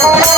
Thank.